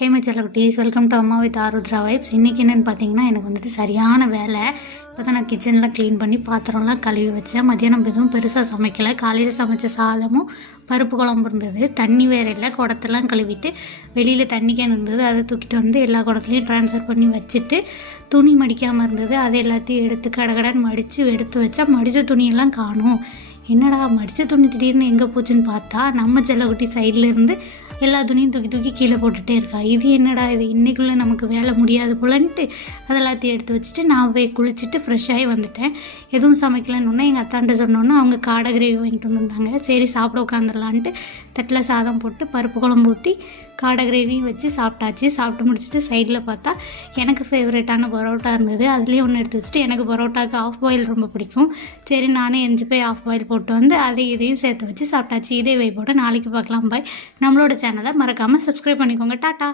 Hey my செல்லக்குட்டீஸ், welcome to அம்மா with Arudra vibes. இன்றைக்கி என்னென்னு பார்த்தீங்கன்னா, எனக்கு வந்துட்டு சரியான வேலை. இப்போ தான் நான் கிச்சன்லாம் க்ளீன் பண்ணி பாத்திரம்லாம் கழுவி வச்சேன். மதியானம் எதுவும் பெருசாக சமைக்கலை. காலையில் சமைச்ச சாதமும் பருப்பு குழம்பு இருந்தது. தண்ணி வேறு இல்லை. குடத்தெல்லாம் கழுவிட்டு வெளியில் தண்ணி கேன் இருந்தது, அதை தூக்கிட்டு வந்து எல்லா குடத்துலையும் ட்ரான்ஸ்ஃபர் பண்ணி வச்சுட்டு துணி மடிக்காமல் இருந்தது, அதை எல்லாத்தையும் எடுத்து கடகடன்னு மடித்து எடுத்து வச்சா மடித்த துணியெல்லாம் காணும். என்னடா மடித்த துணி திடீர்னு எங்கே போச்சுன்னு பார்த்தா நம்ம செல்லக்குட்டி சைட்லேருந்து எல்லா துணியும் தூக்கி தூக்கி கீழே போட்டுகிட்டே இருக்கா. இது என்னடா இது, இன்றைக்குள்ளே நமக்கு வேலை முடியாது போலன்ட்டு அதெல்லாத்தையும் எடுத்து வச்சுட்டு நான் போய் குளிச்சுட்டு ஃப்ரெஷ்ஷாகி வந்துட்டேன். எதுவும் சமைக்கலன்னு எங்கள் அத்தாண்ட சொன்னோன்னே அவங்க காடை கிரேவி வாங்கிட்டு வந்திருந்தாங்க. சரி சாப்பிட உட்காந்துடலான்ட்டு தட்டில் சாதம் போட்டு பருப்பு குழம்பு ஊற்றி காடை கிரேவியும் வச்சு சாப்பிட்டாச்சு. சாப்பிட்டு முடிச்சுட்டு சைடில் பார்த்தா எனக்கு ஃபேவரட்டான பரோட்டா இருந்தது. அதுலேயும் ஒன்று எடுத்து வச்சுட்டு எனக்கு பரோட்டாவுக்கு ஆஃப் பாயில் ரொம்ப பிடிக்கும். சரி நானே எஞ்சி போய் ஆஃப் பாயில் போட்டு வந்து இதையும் சேர்த்து வச்சு சாப்பிட்டாச்சு. இதே வைப்போட நாளைக்கு பார்க்கலாம். பாய். நம்மளோட சேனலை மறக்காமல் சப்ஸ்கிரைப் பண்ணிக்கோங்க. டாட்டா.